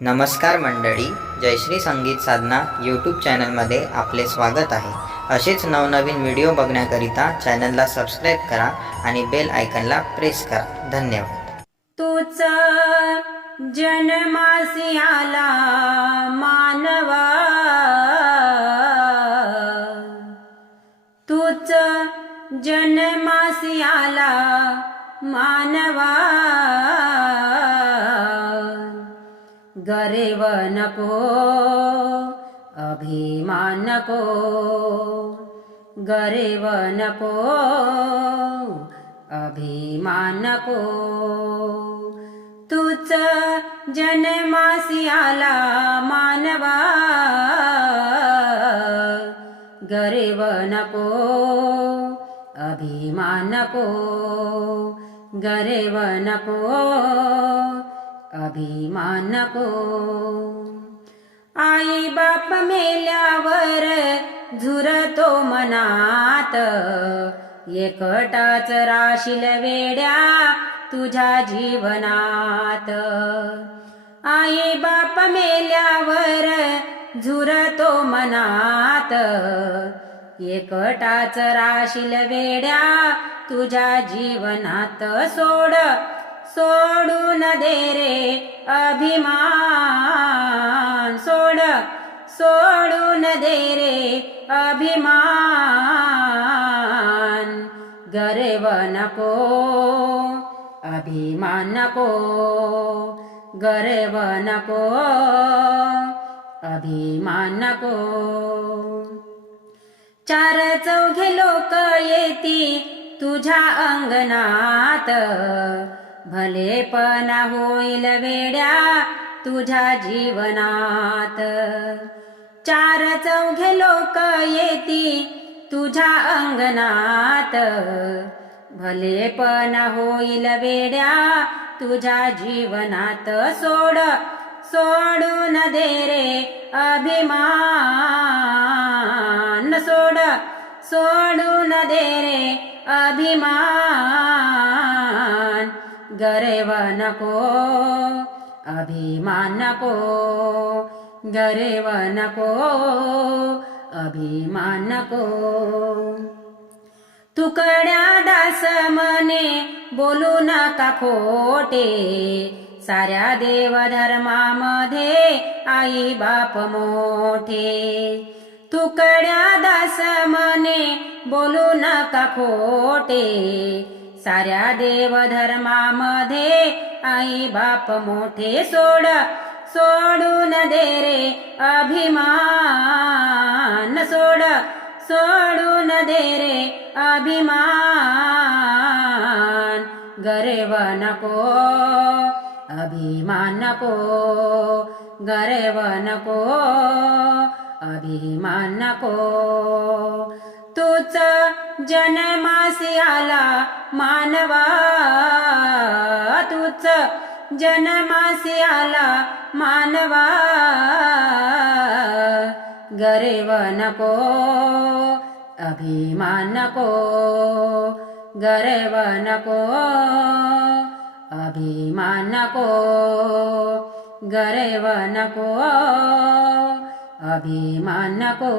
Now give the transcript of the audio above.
नमस्कार मंडळी जयश्री संगीत साधना यूट्यूब चॅनलमध्ये आपले स्वागत आहे. असेच नवनवीन व्हिडिओ बघण्याकरिता चॅनलला सबस्क्राईब करा आणि बेल आयकनला प्रेस करा. धन्यवाद. तूच जनमासी आला मानवा. तूच जनमासी आला मानवा. गरेव नको अभिमान नको गरेव नको अभिमान नको तूच जन्मासी आला मानवा गरेव नको अभिमान नको गरेव नको अभिमान नको आई बाप मेल्यावर झुरतो मनात एकटाच राशील वेड्या तुझ्या जीवनात. आई बाप मेल्यावर झुरतो मनात एकटाच राशील वेड्या तुझ्या जीवनात. सोड सोडून दे रे अभिमान. सोड सोडून दे रे अभिमान. गर्व नको अभिमान नको. गर्व नको अभिमान नको. चार चौघे लोक येती तुझ्या अंगणात. भलेपणा होईल वेड्या तुझ्या जीवनात. चार चौघे लोक येती तुझ्या अंगणात. भलेपणा होईल वेड्या तुझ्या जीवनात. सोड सोडून दे रे अभिमान. सोड सोडून दे रे अभिमान. गरेव नको अभिमान नको गरेव नको अभिमान नको तुकड्या दास मने बोलू नका खोटे साऱ्या देवधर्मामध्ये आई बाप मोठे। तुकड्या दास मने बोलू नका खोटे साऱ्या देव धर्मामध्ये आई बाप मोठे सोड सोडून दे रे अभिमान. सोड सोडून दे रे अभिमान. गरेव नको अभिमान नको गरेव नको अभिमान नको. तूच जन्मासी आला मानवा. तूच जन्मासी आला मानवा. गरेव नको अभिमान नको. गरेव नको अभिमान नको. गरेव नको अभिमान नको.